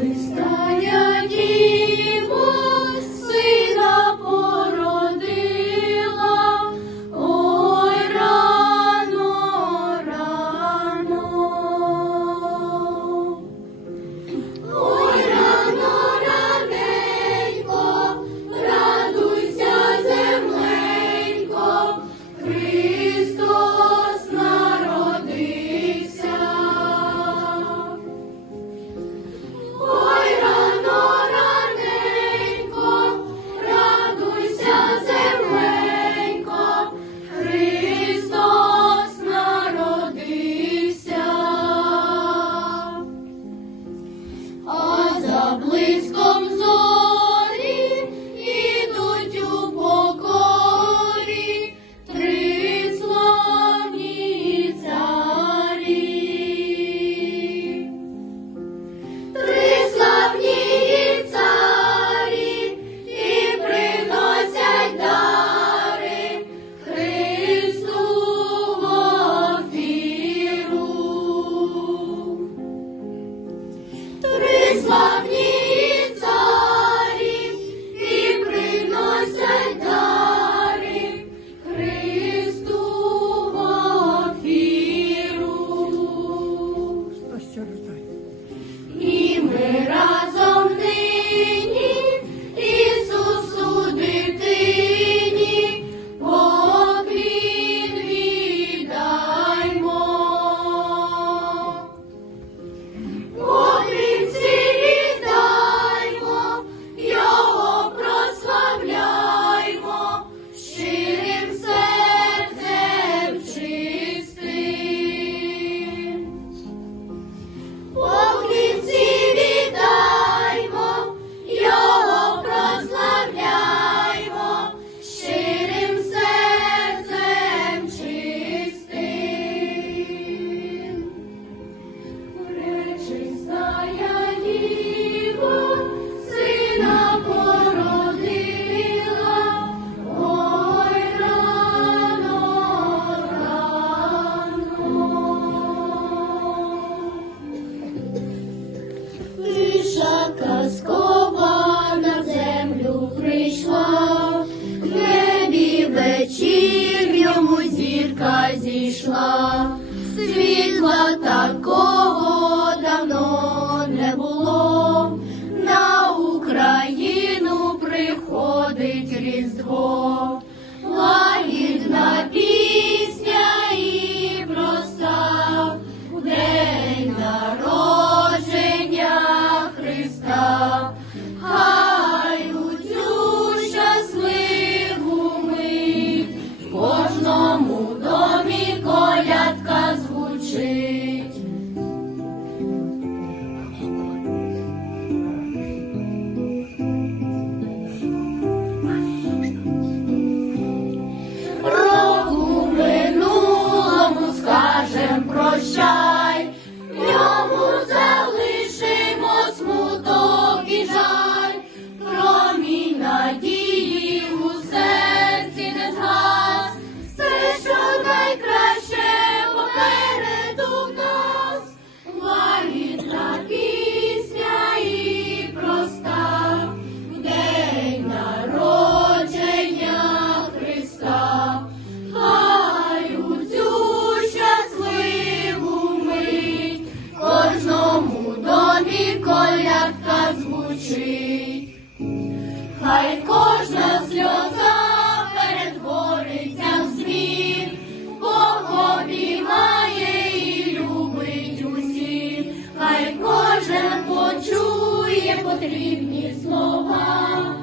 She's done. love. Lord. хай кожна сльоза перетвориться в сміх, Бог обіймає і любить усі, хай кожен почує потрібні слова.